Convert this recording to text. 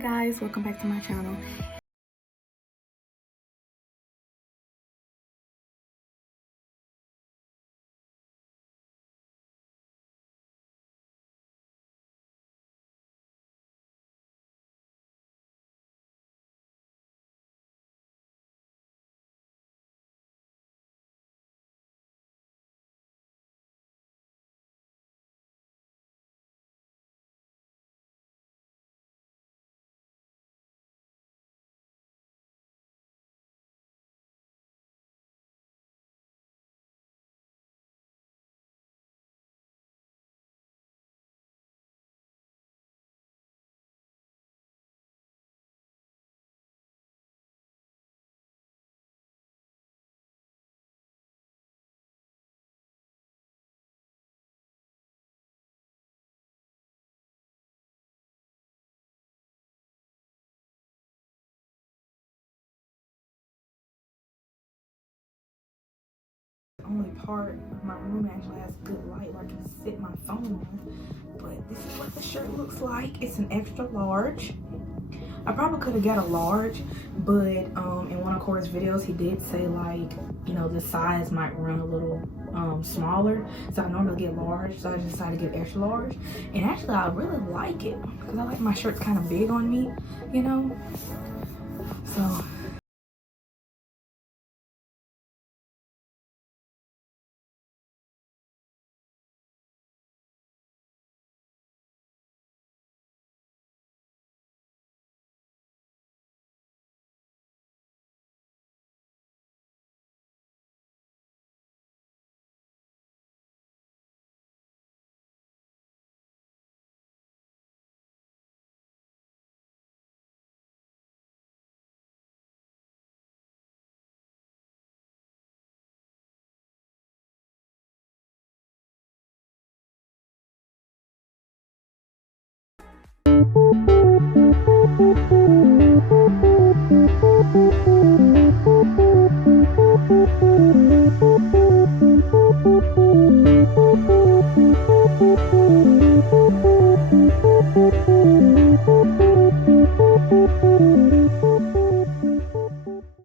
guys, welcome back to my channel. Only part of my room actually has good light where I can sit my phone on, but this is what the shirt looks like. It's an extra large. I probably could have got a large, but in one of Corey's videos he did say, like, you know, the size might run a little smaller, so I normally get large, so I just decided to get extra large. And actually I really like it because I like my shirts kind of big on me, you know, so